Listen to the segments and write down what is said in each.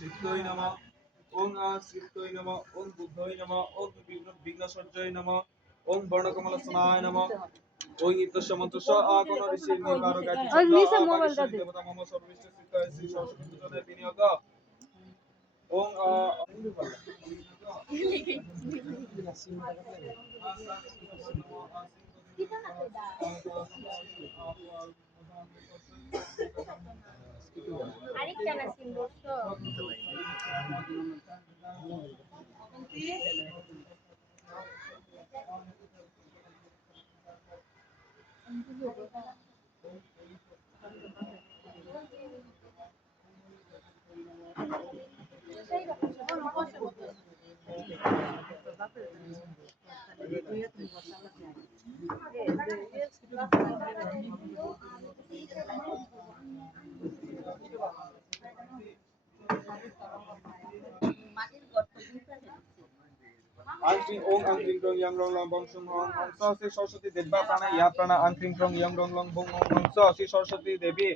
চিত্তৈ নমঃ ওং শ্রীত্তৈ নমঃ ওং বুদ্ধৈ নমঃ ওং বিঘ্নসর্জয় নমঃ ওং বর্ণকমলসনায় নমঃ ওং ইত্যস্য মন্ত্রস্য কোন ঋষির নির্বাণ গায়ত্রী চন্দ্র দেবতা মম সর্ববিষ্ট স্থিত শ্রী সরস্বতী পূজনের বিনিয়োগ ওং আরেকটা না সিম্বল তো আংক্রিং ওং আংক্রিং ক্রং ইয়াং রং লং বং শুং হং হং স শ্রী সরস্বতী দেবা প্রাণা ইয়া প্রাণা আংক্রিং ক্রং ইয়াং রং লং বং হং হং স শ্রী সরস্বতী দেবী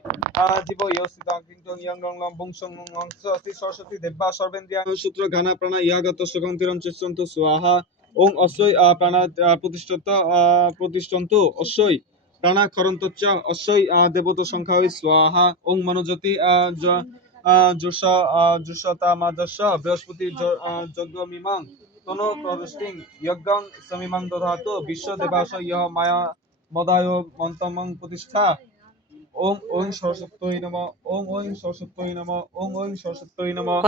জীব ইয়স্থিত আংক্রিং ক্রং ইয়াং রং লং বং শুং হং হং স শ্রী সরস্বতী দেবা সর্বেন্দ্রিয়া সূত্র গানা প্রাণা ইয়াগত সুগন্তিরম চিত্তন্তু স্বাহা ওং অশ্বৈ প্রাণা প্রতিষ্ঠন্তু অশ্বৈ প্রাণা খরন্তচ্চ অশ্বৈ দেবত সংখ্যায় স্বাহা ওং মনোজ্যোতি জুষতামাদস্য বৃহস্পতি যজ্ঞমিমাং তনো প্রদুষ্টিং যজ্ঞং সমিমাং দধাতু বিশ্বদেবাস ইহ মায়া মদায় মন্তমং প্রতিষ্ঠা ওং ওং সরস্বত্যৈ নমঃ ওং ওং সরস্বত্যৈ নমঃ ওং ওং সরস্বত্যৈ নমঃ।